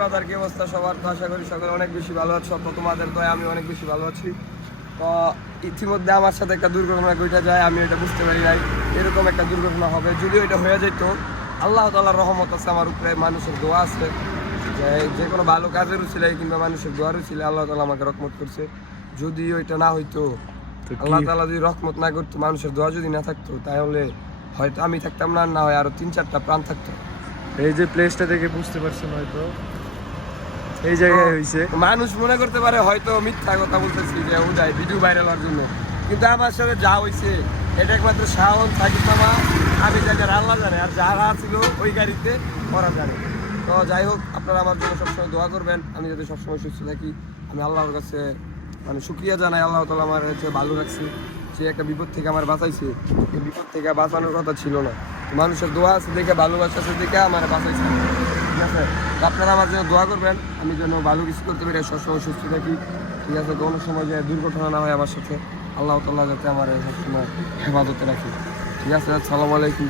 Brother, কি অবস্থা সবার? তো আশা করি সকলে অনেক বেশি ভালো আছো। তো তোমাদের দয়া আমি অনেক বেশি ভালো আছি। তো ইতিমধ্যে আমার সাথে একটা দুর্ঘটনা ঘটে যায়, আমি এটা বুঝতে পারি নাই এরকম একটা দুর্ঘটনা হবে। যদিও এটা হয়ে যেত, আল্লাহ তাআলার রহমত আছে আমার উপরে, মানুষের দোয়া আছে, যে কোনো ভালো কাজের উছিলে কিংবা মানুষের দোয়ার উছিলে আল্লাহ তাআলা আমাকে রহমত করছে। যদিও এটা না হইতো, আল্লাহ তাআলা যদি রহমত না করতো, মানুষের দোয়া যদি না থাকতো, তাহলে হয়তো আমি থাকতাম না, না হয় আরো 3-4টা প্রাণ থাকতো। এই যে প্লেসটা দেখে বুঝতে পারছেন হয়তো এই জায়গায় হয়েছে। মানুষ মনে করতে পারে হয়তো মিথ্যা কথা বলতেছি যে উদয় ভিডিও ভাইরাল হওয়ার জন্য, কিন্তু আমার সাথে যা হয়েছে এটা একমাত্র শাওন সাকিব মামা, আমি জায়গার আল্লাহ জানে, আর যারা ছিল ওই গাড়িতে ওরা জানে। তো যাই হোক, আপনারা আমার জন্য সবসময় দোয়া করবেন, আমি যাতে সবসময় সুস্থ থাকি। আমি আল্লাহর কাছে শুকরিয়া জানাই, আল্লাহ তাআলা আমার ভালো রাখছে, সে একটা বিপদ থেকে আমার বাঁচাইছে। এই বিপদ থেকে বাঁচানোর কথা ছিল না, মানুষের দোয়া আছে দেখে, ভালোবাসা আছে দেখে আমার বাঁচাইছে। ঠিক আছে, আপনারা আমার জন্য দোয়া করবেন, আমি যেন ভালো কিছু করতে পারি, সবসময় সুস্থ থাকি। ঠিক আছে, কোনো সময় যে দুর্ঘটনা না হয় আমার সাথে, আল্লাহ তাআলা যাতে আমার সবসময় হেফাজতে রাখি। ঠিক আছে, আসসালামু আলাইকুম।